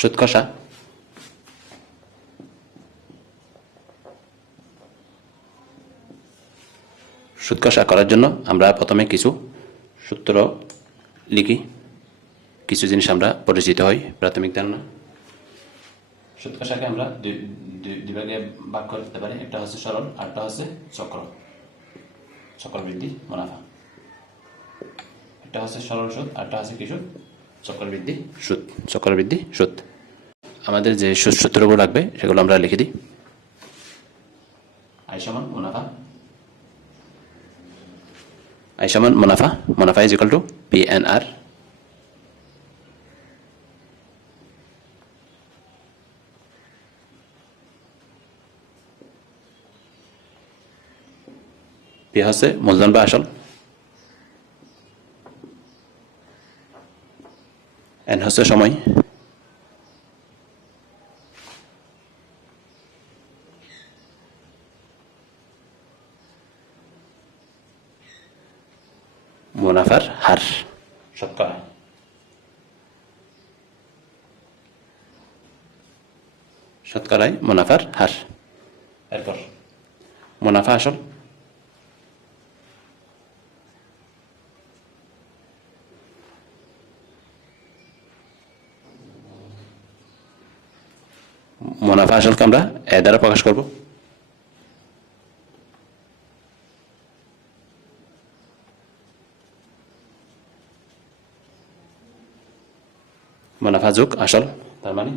সুদ কষা সুদ কষা করার জন্য আমরা প্রথমে কিছু সূত্র লিখি, কিছু জিনিস আমরা পরিচিত হই, প্রাথমিক ধারণা। সুদ কষাকে আমরা দুই ভাগে ভাগ করতে পারি, একটা হচ্ছে সরল, আরটা হচ্ছে চক্রবৃদ্ধি মুনাফা। একটা হচ্ছে সরল সুদ, আরটা হচ্ছে কি সুদ? চক্রবৃদ্ধি সুদ। আমাদের যে সুদ সূত্রগুলো লাগবে সেগুলো আমরা লিখে দিই। আই সমান মুনাফা, মুনাফা is equal two PNR, P হচ্ছে মূলধন বা আসল, এন হচ্ছে সময়, মুনাফার হার শতকরায় মুনাফার হার। এরপর মুনাফা আসল, মুনাফা আসলকে আমরা এ দ্বারা প্রকাশ করব। মুনাফা যোগ আসল, তার মানে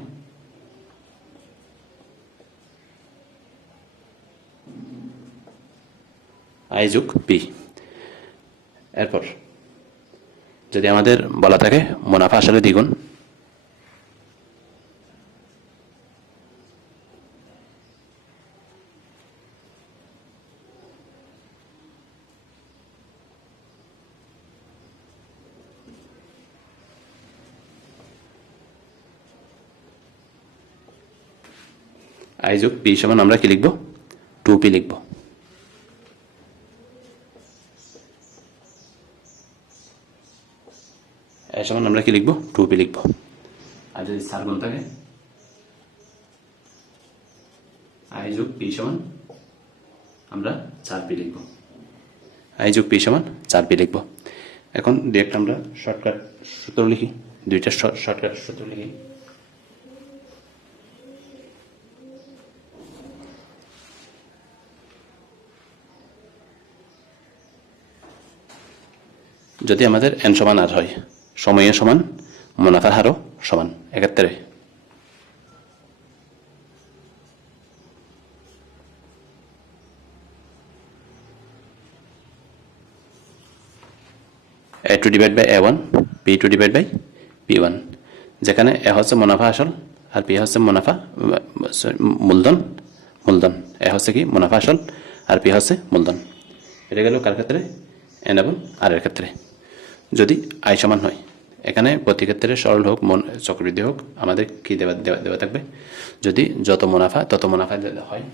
আই যোগ পি। এরপর যদি আমাদের বলা থাকে মুনাফা আসলে দ্বিগুণ, আই যোগ পি সমান আমরা কি লিখব? 2p লিখব। এ সমান আমরা কি লিখব? 2p লিখব। আর যদি 4 গুণ থাকে, আই যোগ পি সমান আমরা 4p লিখব। আই যোগ পি সমান 4p লিখব। এখন ডিরেক্ট আমরা শর্টকাট সূত্র লিখি, দুইটা শর্টকাট সূত্র লিখি। যদি আমাদের n সমান r হয়, সময়ে সমান মুনাফার হারও সমান, এক্ষেত্রে A2 divide by A1, B2 divide by P1, যেখানে A হচ্ছে মুনাফা আসল আর P হচ্ছে মুনাফা মূলধন। A হচ্ছে কি? মুনাফা আসল আর P হচ্ছে মূলধন। এটা গেল কার ক্ষেত্রে? N এবং R এর ক্ষেত্রে। যদি আই সমান হয়, এখানে প্রতি ক্ষেত্রে সরল হোক চক্রবৃদ্ধি হোক, আমাদের কি দেওয়া থাকবে? যদি যত মুনাফা তত মুনাফা হয়,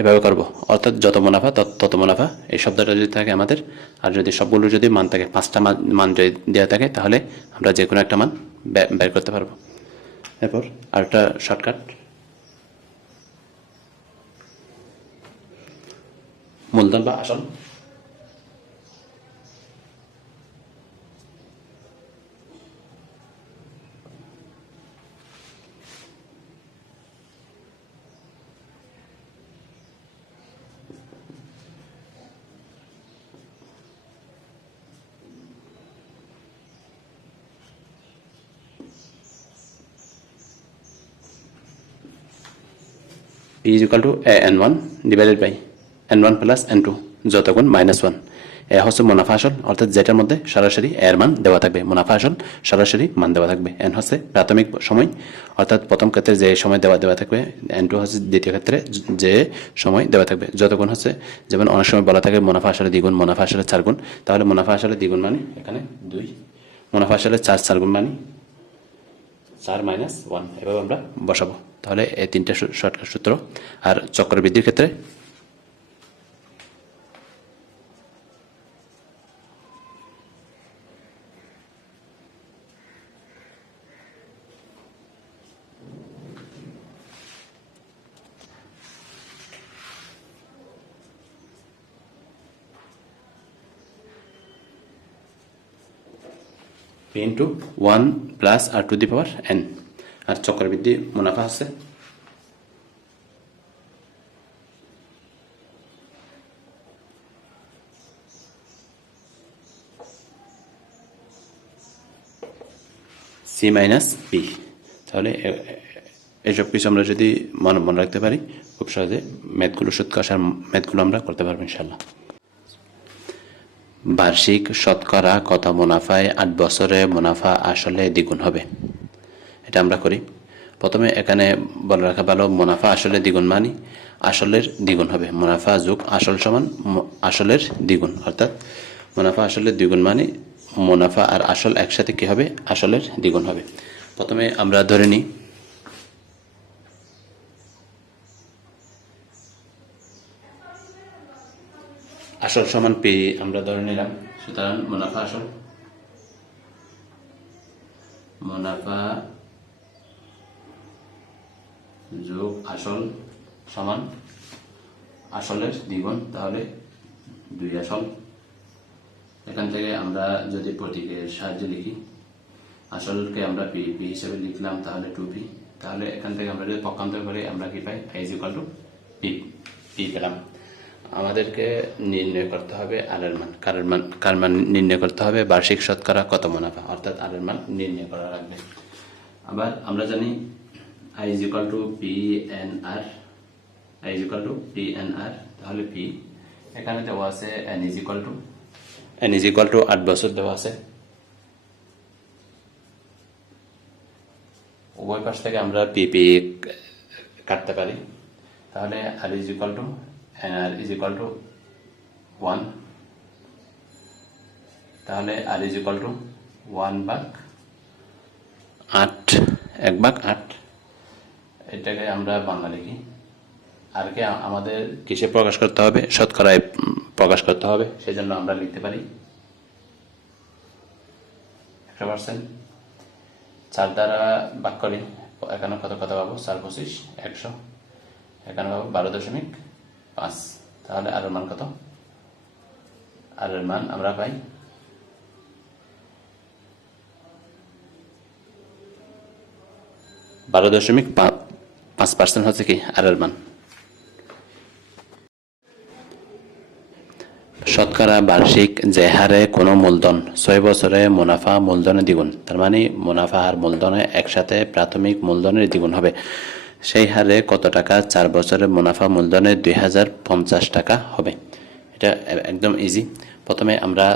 এভাবে করব। অর্থাৎ যত মুনাফা তত মুনাফা, এই শব্দটা যদি থাকে আমাদের, আর যদি সবগুলো যদি মান থাকে, 5টা মান যদি দেওয়া থাকে, তাহলে আমরা যে কোনো একটা মান বের করতে পারবো। এরপর আরেকটা শর্টকাট, মূলধন বা আসল, P is equal to n1 divided by n1 plus n2 যত গুণ -1। এ হচ্ছে মুনাফা আসল, অর্থাৎ যেটার মধ্যে সরাসরি এর মান দেওয়া থাকবে। মুনাফা আসল সরাসরি মান দেওয়া থাকবে। এন হচ্ছে প্রাথমিক সময়, অর্থাৎ প্রথম ক্ষেত্রে যে সময় দেওয়া থাকবে। এন টু হচ্ছে দ্বিতীয় ক্ষেত্রে যে সময় দেওয়া থাকবে। যতগুণ হচ্ছে, যেমন অনেক সময় বলা থাকে মুনাফা আসলে দ্বিগুণ, মুনাফা আসলে 4 গুণ। তাহলে মুনাফা আসলে দ্বিগুণ মানে এখানে 2, মুনাফা আসলে 4 গুণ মানে 4 - 1, এভাবে আমরা বসাবো। তাহলে এই 3টা শর্টকাট সূত্র। আর চক্রবৃদ্ধির ক্ষেত্রে p into 1 plus r to the power n। আর চক্রবৃদ্ধি মুনাফা আছে c minus p। তাহলে এসব কিছু আমরা যদি মনে রাখতে পারি, খুব সহজে ম্যাথগুলো সূত্র আসার ম্যাথগুলো আমরা করতে পারবো ইনশাল্লাহ। বার্ষিক শতকরা কত মুনাফায় 8 বছরে মুনাফা আসলে দ্বিগুণ হবে? এটা আমরা করি। প্রথমে এখানে বলে রাখা ভালো, মুনাফা আসলে দ্বিগুণ মানে আসলের দ্বিগুণ হবে। মুনাফা যোগ আসল সমান আসলের দ্বিগুণ, অর্থাৎ মুনাফা আসলের দ্বিগুণ মানে মুনাফা আর আসল একসাথে কি হবে? আসলের দ্বিগুণ হবে। প্রথমে আমরা ধরে নিই আসল সমান পি, আমরা ধরে নিলাম। সুতরাং মুনাফা আসল, মুনাফা যোগ আসল সমান আসলের দ্বিগুণ, তাহলে 2 আসল। এখান থেকে আমরা যদি প্রতীকের সাহায্যে লিখি, আসলকে আমরা পি হিসেবে লিখলাম, তাহলে 2p। তাহলে এখান থেকে আমরা যদি পক্ষান্তর করি, আমরা কি পাই? i = p পেলাম। আমাদেরকে নির্ণয় করতে হবে আর এর মান। কার মান নির্ণয় করতে হবে? বার্ষিক শতকরা কত মুনাফা, অর্থাৎ আর এর মান নির্ণয় করা লাগবে। আবার আমরা জানি i = PNR, i = PNR। তাহলে p এখানে দেওয়া আছে n = 8 বছর দেওয়া আছে। উভয় পাশ থেকে আমরা p কাটতে পারি। তাহলে r = NR = 1। তাহলে r = 1/8, 1/8। এটাকে আমরা বাংলা লিখি। আর কে আমাদের কিসে প্রকাশ করতে হবে? শতকরায় প্রকাশ করতে হবে। সেজন্য আমরা লিখতে পারি 100%। 4 দ্বারা ভাগ করি, এখানে কত পাবো? 4 × 25 100। এখানে পাবো 12.5। তাহলে আর এর মান কত? আর এর মান আমরা পাই 12.5% হচ্ছে কি আর এর মান। শতকরা বার্ষিক যে হারে কোনো মূলধন 6 বছরে মুনাফা মূলধনের দ্বিগুণ, তার মানে মুনাফা আর মূলধনে একসাথে প্রাথমিক মূলধনের দ্বিগুণ হবে, সেই হারে কত টাকা 4 বছরে মুনাফা মূলধনের 2050 টাকা হবে? এটা একদম ইজি। প্রথমে আমরা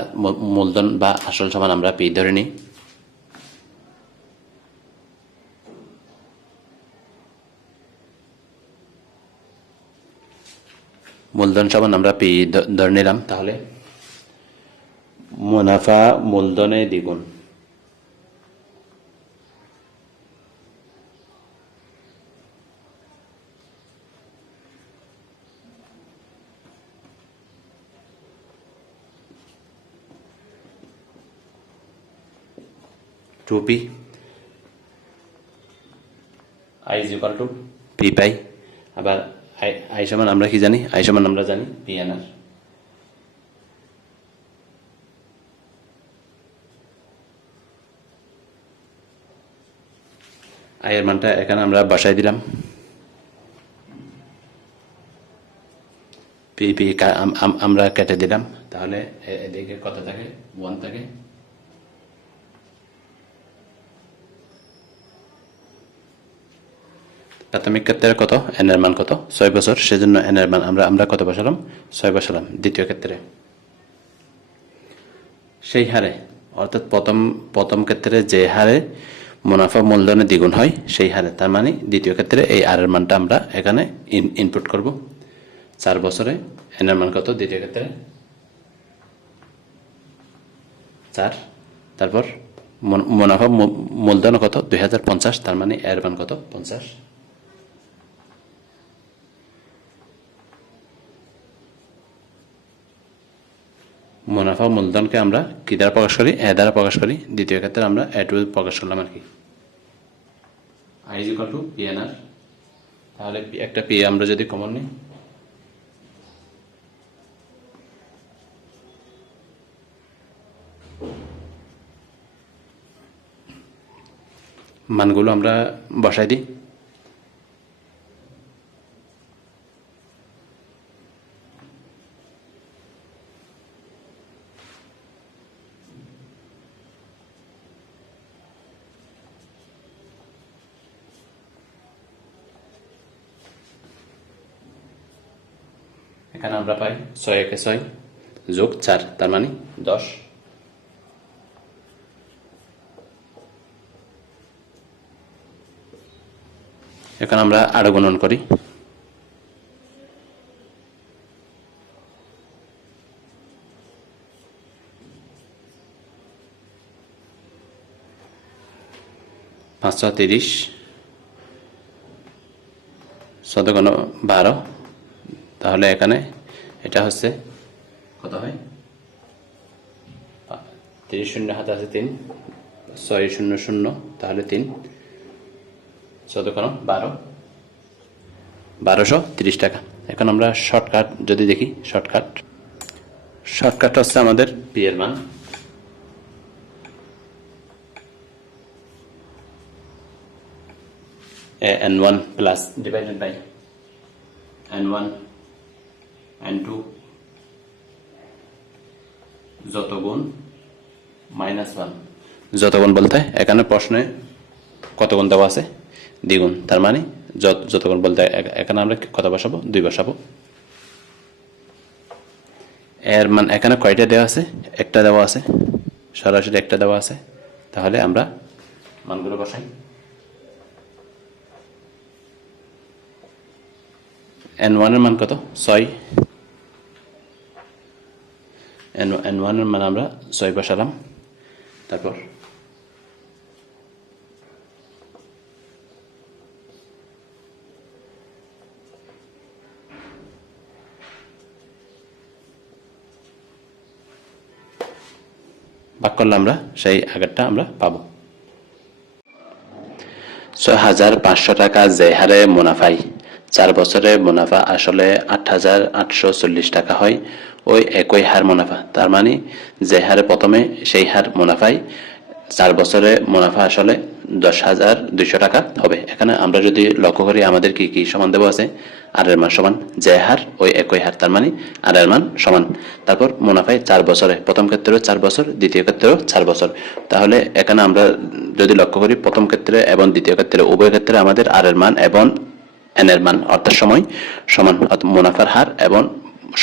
মূলধন বা আসল সমান আমরা পি ধরে নিই। মূলধন সমান আমরা পি ধরে নিলাম। তাহলে মুনাফা মূলধনে দ্বিগুণ, টু পি। i = p পাই। আবার আই সমান আমরা কি জানি? আই সমান আমরা জানি PNR। আই এর মানটা এখানে আমরা বসাই দিলাম। পি আমরা কেটে দিলাম। তাহলে এদিকে কত থাকে? 1 থাকে। প্রাথমিক ক্ষেত্রে কত? এন এর মান কত? 6 বছর। সেজন্য এন এর মান আমরা কত বসালাম? 6 বসালাম। দ্বিতীয় ক্ষেত্রে সেই হারে, অর্থাৎ প্রথম ক্ষেত্রে যে হারে মুনাফা মূলধনে দ্বিগুণ হয় সেই হারে, তার মানে দ্বিতীয় ক্ষেত্রে এই আর এর মানটা আমরা এখানে ইনপুট করব। 4 বছরে এন এর মান কত? দ্বিতীয় ক্ষেত্রে 4, তারপর মুনাফা মূলধন কত? 2050, তার মানে এর মান কত? 50। মুনাফা মূলধনকে আমরা কি দ্বারা প্রকাশ করি? এ দ্বারা প্রকাশ করি। দ্বিতীয় ক্ষেত্রে আমরা এ টু প্রকাশ করলাম আর কি। I is equal to P N R. তাহলে একটা পি আমরা যদি কমন নিই, মানগুলো আমরা বসাই দিই। এখানে আমরা পাই 6 একে 6 যোগ 4, তার মানে 10। এখন আমরা আরো গুণন করি। পাঁচশো 30, 14 12, তাহলে এখানে এটা হচ্ছে কত হয়? 30 শূন্য হাতে আছে 3, 6 শূন্য শূন্য, তাহলে 3, 14 12, 1230 টাকা। এখন আমরা শর্টকাট যদি দেখি, শর্টকাট হচ্ছে আমাদের পি এর মান n1 plus divided by n1 n2 যত গুণ মাইনাস 1। যত গুণ বলতে এখানে প্রশ্নে কত গুণ দেওয়া আছে? দ্বিগুণ, তার মানে যত গুণ বলতে এখানে আমরা কত বসাবো? 2 বসাবো। এর মান এখানে কয়টা দেওয়া আছে? একটা দেওয়া আছে, সরাসরি একটা দেওয়া আছে। তাহলে আমরা মানগুলো বসাই। n1 এর মান কত? 6। n1 এর মান আমরা 6 বসালাম। তারপর ভাগ করলে আমরা সেই আগেরটা আমরা পাবো। 6,500 টাকা যে হারে মুনাফায় 4 বছরে মুনাফা আসলে 8,840 টাকা হয়, ওই একই হার মুনাফা, তার মানে যে হারে প্রথমে সেই হার মুনাফায় 4 বছরে মুনাফা আসলে 10,200 টাকা হবে। এখানে আমরা যদি লক্ষ্য করি আমাদের কি সমান দেওয়া আছে? আর এর মান সমান যে হার ওই একই হার, তার মানে আর এর মান সমান। তারপর মুনাফায় 4 বছরে, প্রথম ক্ষেত্রেও 4 বছর, দ্বিতীয় ক্ষেত্রেও 4 বছর। তাহলে এখানে আমরা যদি লক্ষ্য করি প্রথম ক্ষেত্রে এবং দ্বিতীয় ক্ষেত্রে উভয় ক্ষেত্রে আমাদের আর এর মান এবং এন এর মান অর্থাৎ সময় সমান, মুনাফার হার এবং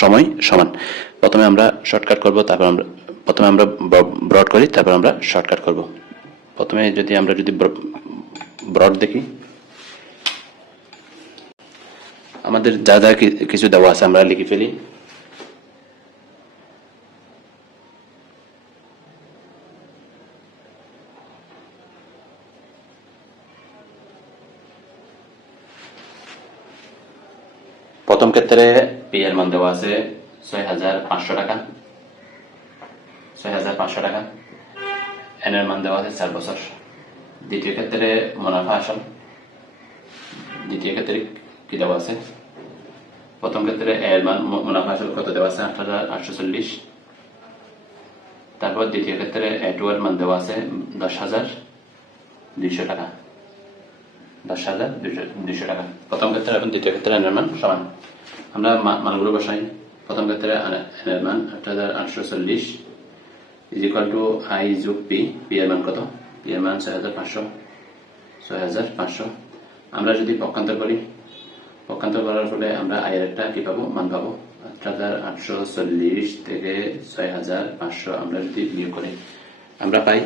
সময় সমান। প্রথমে আমরা শর্টকাট করব, তারপর প্রথমে আমরা ব্রড করি, তারপর আমরা শর্টকাট করব। প্রথমে যদি আমরা ব্রড দেখি, আমাদের যা যা কিছু দেওয়া আছে আমরা লিখে ফেলি। প্রথম ক্ষেত্রে পি এর মান দেওয়া আছে 6,500 টাকা, 6,500 টাকা। এন এর মান দেওয়া আছে 4 বছর। দ্বিতীয় ক্ষেত্রে মুনাফা আসল, দ্বিতীয় ক্ষেত্রে কি দেওয়া আছে? প্রথম ক্ষেত্রে এর মান মুনাফা আসল কত দেওয়া আছে? 8,840। তারপর দ্বিতীয় ক্ষেত্রে এ টু এর মান দেওয়া আছে 10,200 টাকা, 10,200 টাকা। প্রথম ক্ষেত্রে এবং দ্বিতীয় ক্ষেত্রে এন এর মান সমান। আমরা মানগুলো বসাই। প্রথম ক্ষেত্রে এন এর মান 8,840 ইজ ইকুয়াল টু আই যোগ পি। পি এর মান কত? পি এর মান 6,500। আমরা যদি পক্ষান্তর করি, পক্ষান্তর করার ফলে আমরা আই এর একটা কি পাবো? মান পাবো 8,840 থেকে 6,500 আমরা যদি বিয়োগ করি আমরা পাই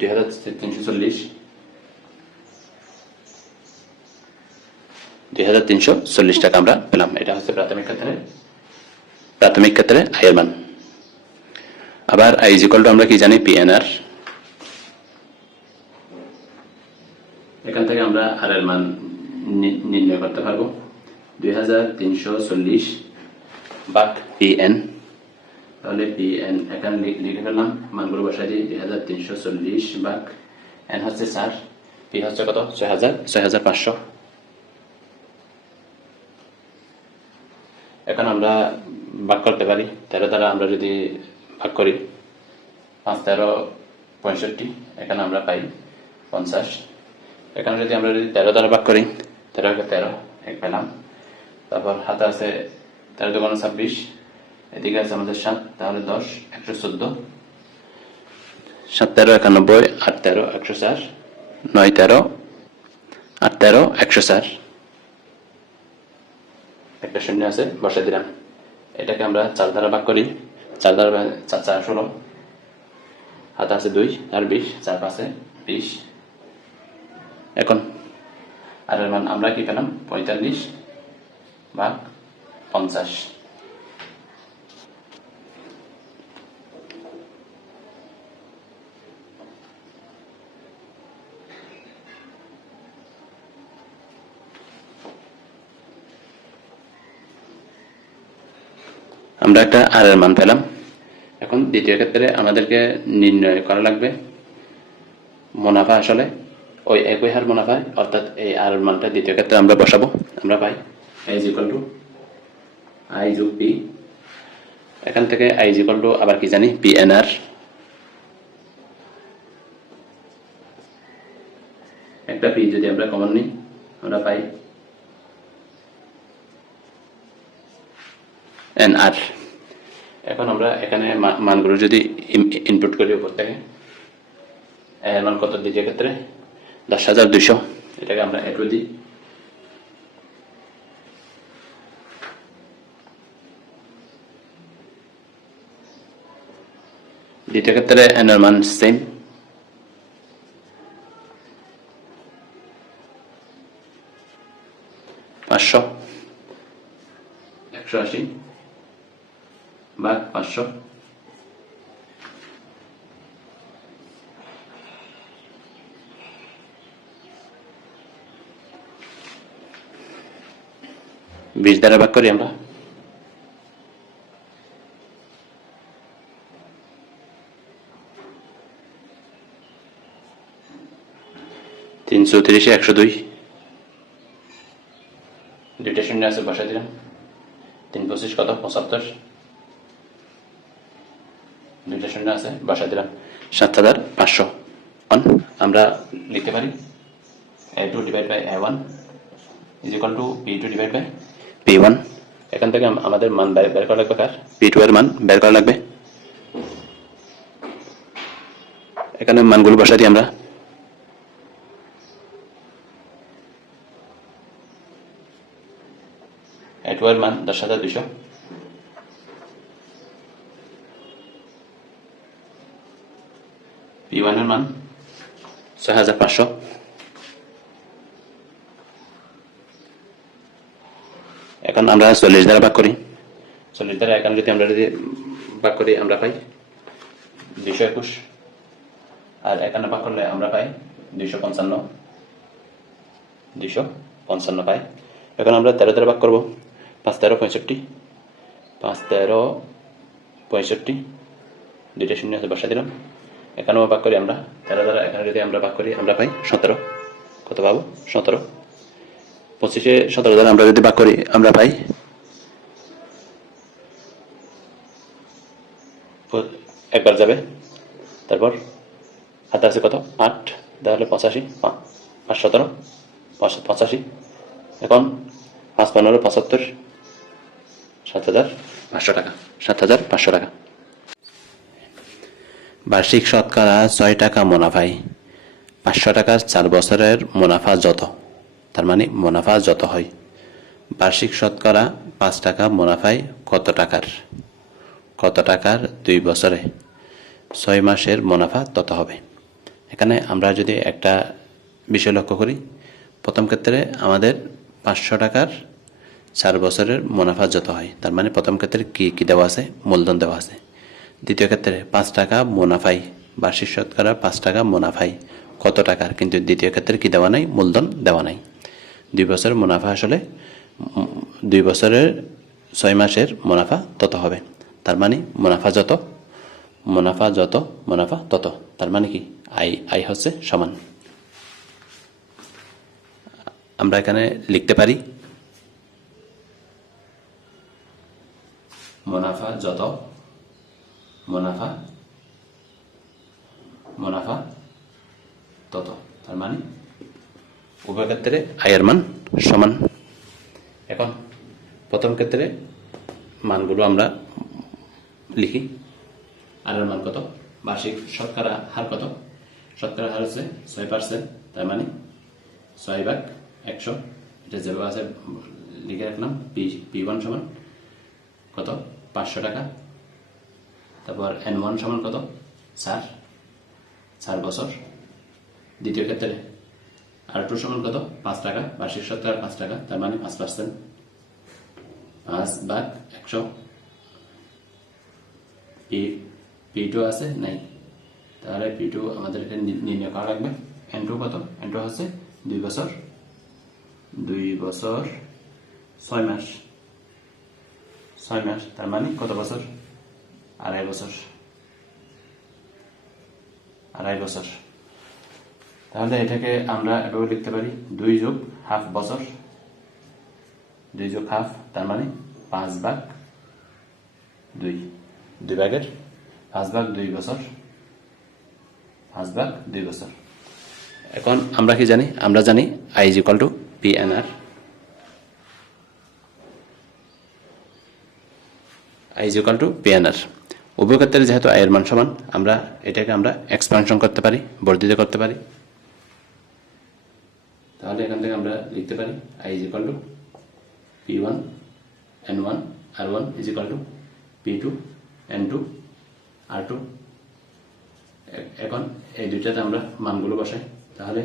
2,340। 2,340 টাকা আমরা পেলাম। এটা হচ্ছে প্রাথমিক ক্ষেত্রে আয়ের মান। আবার আই ইজ ইকুয়াল টু আমরা কি জানি পিএনআর। এখান থেকে আমরা আর এর মান নির্ণয় করতে পারবো 2,340 ভাগ পিএন। তাহলে পিএন এখানে লিখে ফেললাম, মানগুলো বসাই দিই 2,340 ভাগ এন হচ্ছে 4, পি হচ্ছে কত 6,500। এখন আমরা ভাগ করতে পারি 13 দ্বারা। আমরা যদি ভাগ করি 5 13 65, এখানে আমরা পাই 50। এখানে যদি আমরা 13 দ্বারা ভাগ করি 13 কে 13 এক পেলাম। তারপর হাতে আছে 13 2 26, এদিকে আছে আমাদের 7, তাহলে 10 114। 7 13 91, 8 13 104, 9 13 8 13 104। একটা শূন্য আছে বসাই দিলাম। এটাকে আমরা 4 দ্বারা ভাগ করি, 4 দ্বারা 4 4 16, হাতে আছে 2 আর 20, 4 5 20। এখন আর এর মান আমরা কি পেলাম 45 ভাগ 50। আমরা একটা আর এর মান পেলাম। এখন দ্বিতীয় ক্ষেত্রে আমাদেরকে নির্ণয় করা লাগবে মুনাফা আসলে ওই একই হার মুনাফা, অর্থাৎ এই আর এর মানটা দ্বিতীয় ক্ষেত্রে আমরা বসাবো। আমরা পাই I is equal to I যোগ পি। এখান থেকে আই ইজ ইকুয়াল টু আবার কি জানি পিএনআর। একটা পি যদি আমরা কমন নিই আমরা পাই এনআর। এখন আমরা এখানে মানগুলো যদি ইনপুট করি উপর থেকে, এর মান কত দ্বিতীয় ক্ষেত্রে 10,200। এটাকে আমরা এটু দিই। দ্বিতীয় ক্ষেত্রে এন এর মান সেম, 500 180 ভাগ 500। বিশ দ্বারা ভাগ করি আমরা, তিনশো 102। দুইটা শূন্য আছে বসাই দিলাম, 3 25 কত 75। দুইটা শূন্য আছে বসাই দিলাম 7,500। আমরা লিখতে পারি A2 divide by A1 is equal to P2 divide by P1। এখান থেকে আমাদের মান বের করা লাগবে, কার P2 এর মান বের করা লাগবে। এখানে মানগুলো বসাই দিই আমরা। A2 এর মান 10,200, P1 এর মান 6,500। এখন আমরা 40 দ্বারা ভাগ করি। 40 দ্বারা এখানে যদি আমরা ভাগ করি আমরা পাই 221, আর এখানে ভাগ করলে আমরা পাই 255 পাই। এখন আমরা 13 দ্বারা ভাগ করবো, 5 13 65, 5 13 65। দুইটা শূন্য আছে বসা দিলাম। এখানেও ভাগ করি আমরা 13 দ্বারা, এখানে যদি আমরা ভাগ করি আমরা পাই 17। কত পাবো 17। 25-এ 17 দ্বারা আমরা যদি ভাগ করি আমরা পাই একবার যাবে। তারপর হাতে আছে কত 8, তাহলে 85, 5 17 85। এখন 5 15 75, 7,500 টাকা। 7,500 টাকা। বার্ষিক শতকরা 6 টাকা মুনাফায় 500 টাকার 4 বছরের মুনাফা যত, তার মানে মুনাফা যত হয় বার্ষিক শতকরা 5 টাকা মুনাফায় কত টাকার 2 বছরে 6 মাসের মুনাফা তত হবে। এখানে আমরা যদি একটা বিষয় লক্ষ্য করি, প্রথম ক্ষেত্রে আমাদের 500 টাকার 4 বছরের মুনাফা যত হয়, তার মানে প্রথম ক্ষেত্রে কি দেওয়া আছে, মূলধন দেওয়া আছে। দ্বিতীয় ক্ষেত্রে 5 টাকা মুনাফায়, বার্ষিক শতকরা 5 টাকা মুনাফায় কত টাকার, কিন্তু দ্বিতীয় ক্ষেত্রে কি দেওয়া নাই, মূলধন দেওয়া নাই। 2 বছরের মুনাফা আসলে 2 বছরের 6 মাসের মুনাফা তত হবে। তার মানে মুনাফা তত, তার মানে কি আয় হচ্ছে সমান। আমরা এখানে লিখতে পারি মুনাফা তত, তার মানে উভয় ক্ষেত্রে আয়ের মান সমান। এখন প্রথম ক্ষেত্রে মানগুলো আমরা লিখি। আয়ের মান কত, বার্ষিক শতকরা হার কত, শতকরা হার হচ্ছে 6%, তার মানে 6/100। এটা যেভাবে আছে লিখে রাখলাম। P1 সমান কত, 500 টাকা। তারপর N1 সমান কত, 4 বছর। দ্বিতীয় ক্ষেত্রে R2 সমান কত, 5 টাকা, বার্ষিক শতকরা 5 টাকা, তার মানে 5%, 5/100। P2 আছে নাই, তাহলে P2 আমাদের এখানে নির্ণয় করা লাগবে। N2 কত, N2 হচ্ছে 2 বছর 6 মাস, তার মানে কত বছর, 2.5 বছর। তাহলে এটাকে আমরা এভাবে লিখতে পারি 2 যোগ হাফ বছর, 2 যোগ হাফ, তার মানে 5/2, 2 ভাগের 5/2 বছর, 5/2 বছর। এখন আমরা কি জানি, আমরা জানি I = PNR। উভয় ক্ষেত্রে যেহেতু আয়ের মান সমান, আমরা এটাকে এক্সপানশন করতে পারি, বর্ধিত করতে পারি। তাহলে এখান থেকে আমরা লিখতে পারি I = P1 N1 R1 = P2 N2 R2। এখন এই দুইটাতে আমরা মানগুলো বসাই। তাহলে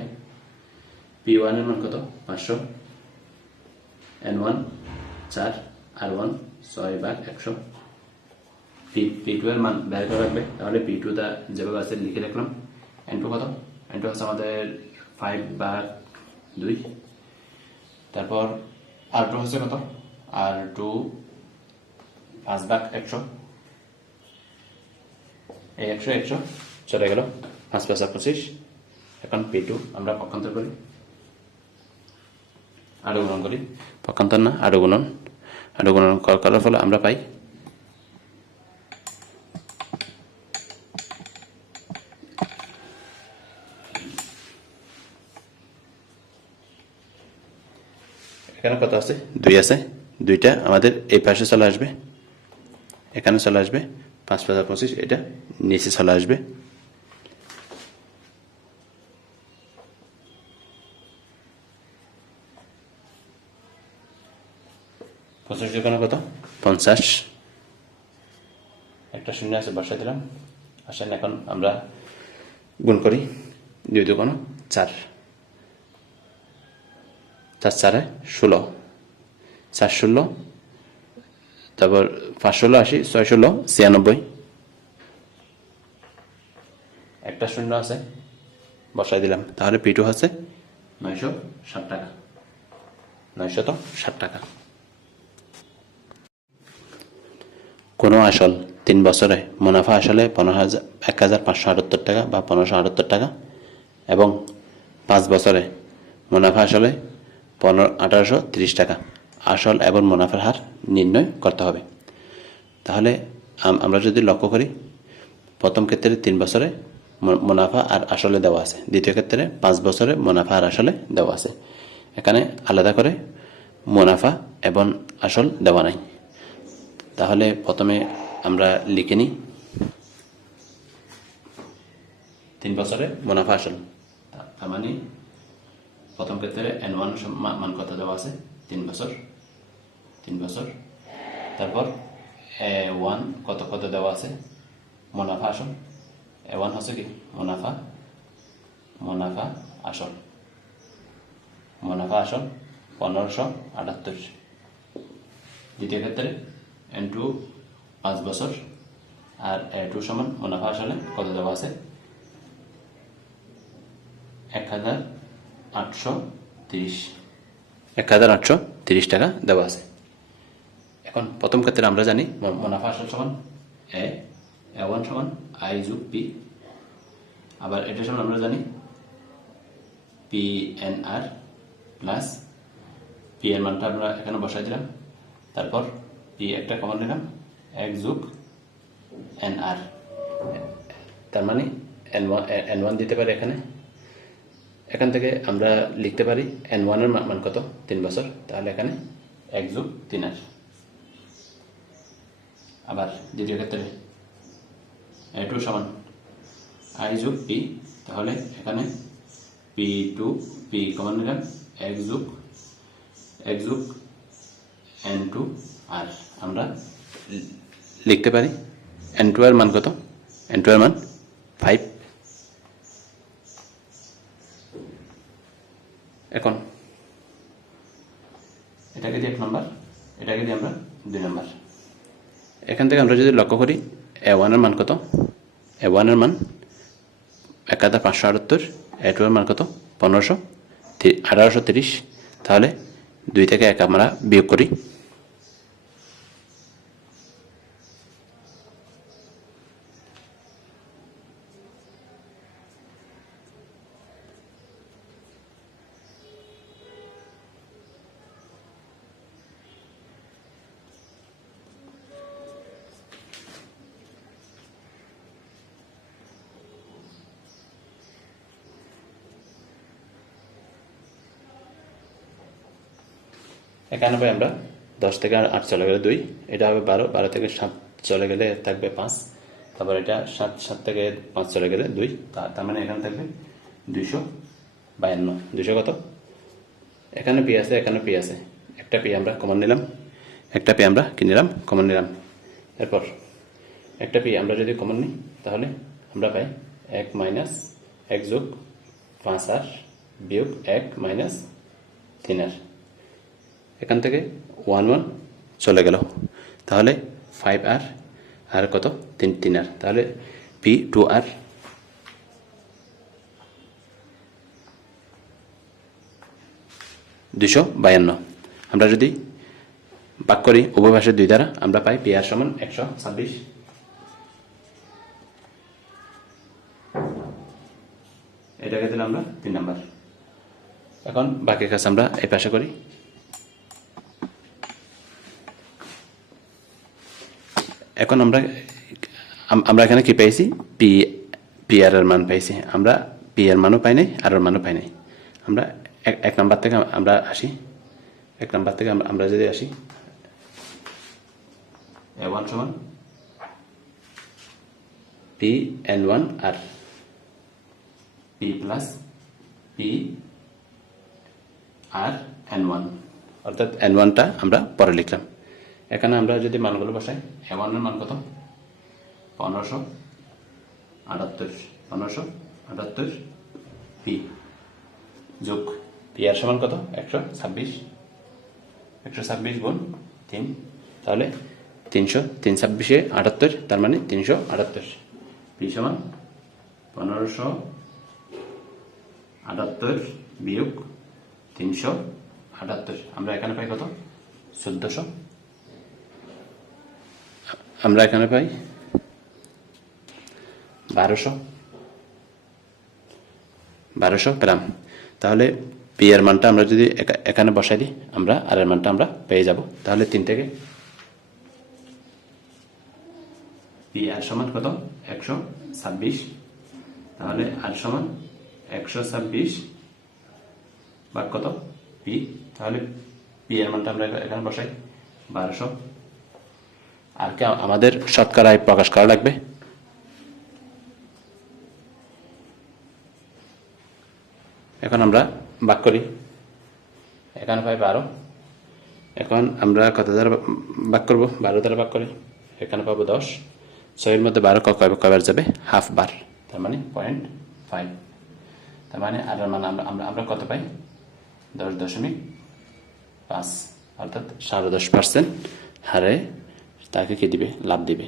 P1 এর মান কত, 500, N1 4, R1 6/100। P2 এর মান বের করে রাখবে। তাহলে P2 টা যেভাবে আছে লিখে রাখলাম। N2 কত, N2 হচ্ছে আমাদের 5/2। তারপর R2 হচ্ছে কত, R2 5/100। এই 100 চলে গেল, 5 + 25। এখন P2 আমরা পক্ষান্তর করি, আরো গুণন করি, পক্ষান্তর না আরো গুণন করার ফলে আমরা পাই এখানে কত আছে, 2 আছে। 2টা আমাদের এই পাশে চলে আসবে, এখানে চলে আসবে। 5 + 25 এটা নিচে চলে আসবে। কত, 50। একটা শূন্য আছে, বসাই দিলাম। আসেন এখন আমরা গুণ করি। 2 × 2 = 4, 4 × 4 = 16, 4 × 16, তারপর 5 × 16 80, 6 × 16 96। একটা শূন্য আছে, বসাই দিলাম। তাহলে P2 হচ্ছে 960 টাকা, 960 টাকা। কোনো আসল 3 বছরে মুনাফা আসলে 15,578 টাকা বা 1578 টাকা, এবং 5 বছরে মুনাফা আসলে 1830 টাকা। আসল এবং মুনাফার হার নির্ণয় করতে হবে। তাহলে আমরা যদি লক্ষ্য করি, প্রথম ক্ষেত্রে 3 বছরে মুনাফা আর আসলে দেওয়া আছে, দ্বিতীয় ক্ষেত্রে 5 বছরে মুনাফা আর আসলে দেওয়া আছে। এখানে আলাদা করে মুনাফা এবং আসল দেওয়া নাই। তাহলে প্রথমে আমরা লিখে নিই 3 বছরে মুনাফা আসল। তার মানে প্রথম ক্ষেত্রে N1 মান কত দেওয়া আছে, 3 বছর, তারপর A1 কত কত দেওয়া আছে, মুনাফা আসল। A1 হচ্ছে কি মুনাফা, মুনাফা আসল, মুনাফা আসল 1578। দ্বিতীয় ক্ষেত্রে N2 5 বছর, আর A2 সমান মুনাফা আসলে কত দেওয়া আছে 1830, 1830 টাকা দেওয়া আছে। এখন প্রথম ক্ষেত্রে আমরা জানি মুনাফা আসল সমান A1 সমান I যোগ P, আবার এটা সমান আমরা জানি PNR প্লাস P এর মানটা আমরা এখানে বসাই দিলাম, তারপর P একটা কমন নিলাম 1 যোগ NR, তার মানে N1 দিতে পারি এখানে। এখান থেকে আমরা লিখতে পারি N1 এর মান কত 3 বছর, তাহলে এখানে 1 যোগ 3R। আবার দ্বিতীয় ক্ষেত্রে A2 সমান I যোগ P, তাহলে এখানে P কমন নিলাম 1 যোগ N2R। আমরা লিখতে পারি N2 এর মান কত, N2 এর মান 5। এখন এটাকে দিয়ে 1 নম্বর, এটাকে দিয়ে আমরা 2 নম্বর। এখান থেকে আমরা যদি লক্ষ্য করি A1 এর মান কত, A1 এর মান 1578, A2 এর মান কত 1830, তাহলে 2 থেকে 1 আমরা বিয়োগ করি। এখানে পাই আমরা 10 থেকে 8 চলে গেলে 2, এটা হবে 12, 12 থেকে 7 চলে গেলে থাকবে 5, তারপর এটা 7 থেকে 5 চলে গেলে 2, তার মানে এখানে থাকবে 252। 200 কত, এখানে P আছে, এখানে P আছে, একটা P আমরা কমন নিলাম, একটা P আমরা কি নিলাম কমন নিলাম। এরপর একটা P আমরা যদি কমন নিই তাহলে আমরা পাই 1 মাইনাস 1 যোগ 5R বিয়োগ 1 মাইনাস 3R। এখান থেকে 1 চলে গেল, তাহলে 5R আর কত 3R, তাহলে P2R। দুশো 52। আমরা যদি ভাগ করি উভয় পাশে 2 দ্বারা, আমরা পাই PR সমান 126। এটাকে দিলাম আমরা 3 নম্বর। এখন বাকি কাজ আমরা এই পাশে করি। এখন আমরা এখানে কি পাইছি, PR এর মান পাইছি, আমরা P এর মানও পাই নাই, আর এর মানও পাই নাই। আমরা 1 নাম্বার থেকে আমরা আসি, 1 নাম্বার থেকে আমরা যদি আসি A1 সমান PN1R, P plus PR N1, অর্থাৎ N1টা আমরা পরে লিখলাম। এখানে আমরা যদি মানগুলো বসাই, A1 এর মান কত 1578 P যোগ PR সমান কত 126 গুণ 3, তাহলে 300, 326 78, তার মানে 378। P সমান 1578 বিয়োগ 378, আমরা এখানে পাই কত 1400। আমরা এখানে পাই 1200 গ্রাম। তাহলে P এর মানটা আমরা যদি এখানে বসাই দিই, আমরা আর এর মানটা আমরা পেয়ে যাব। তাহলে 3 থেকে PR সমান কত 126, তাহলে R সমান 126 ভাগ কত P, তাহলে P এর মানটা আমরা এখানে বসাই 1200। আর কি আমাদের শতকরায় প্রকাশ করা লাগবে। এখন আমরা ভাগ করি, এখানে পাই 12, এখন আমরা কত দ্বারা ভাগ করব? 12 দ্বারা ভাগ করি, এখানে পাবো 10। 6 এর মধ্যে 12 কয়বার যাবে? হাফ বার, তার মানে 0.5। তার মানে আর মানে আমরা কত পাই? 10.5, অর্থাৎ 10.5% হারে তাকে কি দিবে? লাভ দিবে।